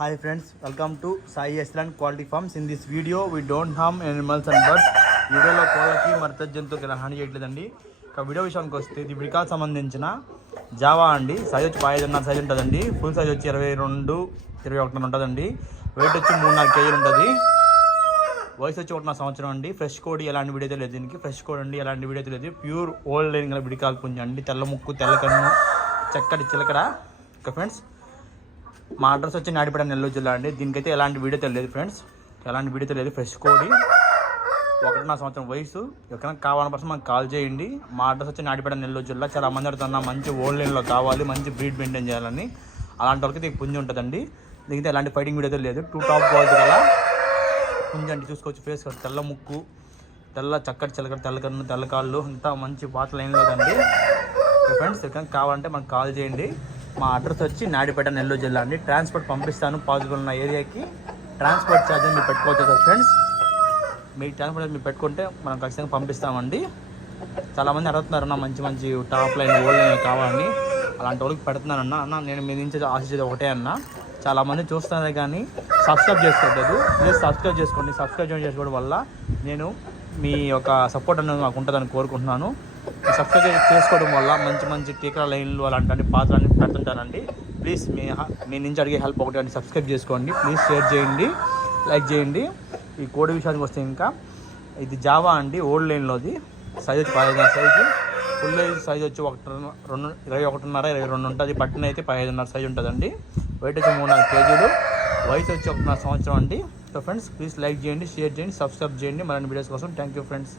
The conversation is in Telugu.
Hi friends, welcome to Sai Excellent Quality Farms. In this video, we don't harm animals and birds. వీడియోలో కోళ్ళకి మరత జంతువుకి ఎలా హాని చేయట్లేదండి. ఇక వీడియో విషయానికి వస్తే ఇది విడికాకు సంబంధించిన జావా అండి. సైజ్ వచ్చి ఐదున్నర సైజ్ ఉంటుందండి. ఫుల్ సైజ్ వచ్చి ఇరవై రెండు ఇరవై ఒకటి ఉంటుందండి. వెయిట్ వచ్చి మూడు నాలుగు కేజీలు ఉంటుంది. వయసు వచ్చి ఒకటిన్నర సంవత్సరం అండి. ఫ్రెష్ కోడి ఎలాంటి వీడియో లేదు దీనికి. ఫ్రెష్ కోడి అండి ఎలాంటి వీడియో లేదు ప్యూర్ ఓల్డ్ లైన్ గల విడికాలు పుంజ అండి. తెల్ల ముక్కు తెల్ల కన్ను చక్కటి చిలకడ. ఇక ఫ్రెండ్స్ మా అడ్రస్ వచ్చి నాడిపేట నెల్లూరు జిల్లా అండి. దీనికైతే ఎలాంటి వీడియో తెలియదు ఫ్రెండ్స్. ఎలాంటి వీడియో తెలియదు ఫ్రెష్ కోడి ఒకటిన్నర సంవత్సరం వయసు ఎక్కడైనా కావాలని పర్సన్ మనకు కాల్ చేయండి. మా అడ్రస్ వచ్చి నాడిపేట నెల్లూరు జిల్లా. చాలా మంది అడుగుతున్నా మంచి ఓల్డ్ లైన్లో కావాలి. మంచి బ్రీడ్ మెయింటైన్ చేయాలని. అలాంటి వాళ్ళకి దీనికి పుంజి ఉంటుందండి. దీనికి ఎలాంటి ఫైటింగ్ వీడియో లేదు టూ టాప్ క్వాలిటీ గల పుంజి అంటే చూసుకోవచ్చు ఫేస్ కట్ తెల్ల ముక్కు తెల్ల చక్కటి చిలకడ తెల్ల కన్ను తెల్ల కాళ్ళు. అంతా మంచి పాత లైన్లో అండి ఫ్రెండ్స్ ఎక్కడ కావాలంటే మనకు కాల్ చేయండి. మా అడ్రస్ వచ్చి నాడిపేట నెల్లూరు జిల్లా అండి. ట్రాన్స్పోర్ట్ పంపిస్తాను పాసిబుల్ ఉన్న ఏరియాకి. ట్రాన్స్పోర్ట్ ఛార్జ్ మీరు పెట్టుకోవచ్చు సార్ ఫ్రెండ్స్. మీ ట్రాన్స్పోర్ట్ మీరు పెట్టుకుంటే మనం ఖచ్చితంగా పంపిస్తామండి. చాలామంది అడుగుతున్నారు అన్న మంచి మంచి టాప్ లైన్ ఓల్డ్ లైన్ కావాలని. అలాంటి వాళ్ళకి పెడుతున్నానన్న. అన్న నేను మీ నుంచి ఆశించేది ఒకటే అన్న. చాలామంది చూస్తున్నారు కానీ సబ్స్క్రైబ్ చేసుకోవట్లేదు ప్లీజ్ సబ్స్క్రైబ్ చేసుకోండి. సబ్స్క్రైబ్ చేసుకోవడం వల్ల నేను మీ యొక్క సపోర్ట్ అనేది మాకు ఉంటుందని కోరుకుంటున్నాను. సబ్స్క్రైబ్ చేసుకోవడం వల్ల మంచి మంచి టీకా లైన్లు అలాంటి పాత్రలు పెడుతుంటానండి ప్లీజ్ మీ మీ నుంచి అడిగే హెల్ప్ ఒకటి అని సబ్స్క్రైబ్ చేసుకోండి. ప్లీజ్ షేర్ చేయండి లైక్ చేయండి. ఈ కోడి విషయానికి వస్తే ఇంకా ఇది జావా అండి ఓల్డ్ లైన్లోది సైజ్ వచ్చి పదిహేను సైజు ఫుల్ సైజ్ వచ్చి ఒకటి రెండు ఇరవై ఒకటిన్నర ఇరవై రెండు ఉంటుంది. బట్టన్ అయితే పదిహేనున్నర సైజ్ ఉంటుందండి. వెయిట్ వచ్చి మూడు నాలుగు కేజీలు. వయసు వచ్చి ఒకటిన్నర సంవత్సరం అండి. సో ఫ్రెండ్స్ ప్లీజ్ లైక్ చేయండి షేర్ చేయండి సబ్స్క్రైబ్ చేయండి. మరిన్ని వీడియోస్ కోసం థ్యాంక్ యూ ఫ్రెండ్స్